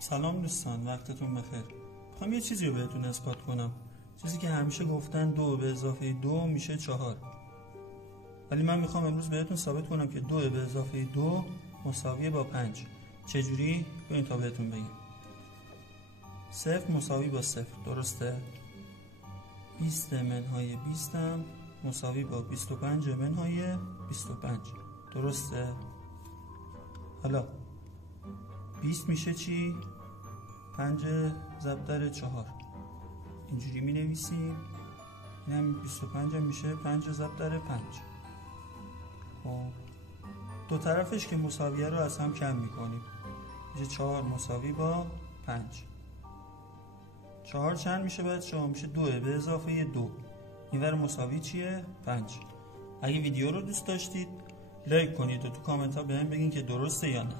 سلام دوستان، وقتتون بخیر. میخوام یه چیزی رو بهتون اثبات کنم، چیزی که همیشه گفتن 2 به اضافه 2 میشه 4، ولی من میخوام امروز بهتون ثابت کنم که 2 به اضافه 2 مساویه با 5. چجوری؟ ببین تا بهتون بگم. 0 مساوی با 0، درسته؟ 20 منهای 20 هم مساوی با 25 منهای 25، درسته؟ حالا 20 میشه چی؟ 5 ضرب در 4، اینجوری می نویسیم. این هم 25 هم میشه 5 ضرب در 5. خب دو طرفش که مساویه رو از هم کم میکنیم، میشه 4 مساوی با 5. 4 چند میشه بچه ها؟ میشه 2 به اضافه 2، این ور مساوی چیه؟ 5. اگه ویدیو رو دوست داشتید لایک کنید و تو کامنت ها بهم بگین که درسته یا نه.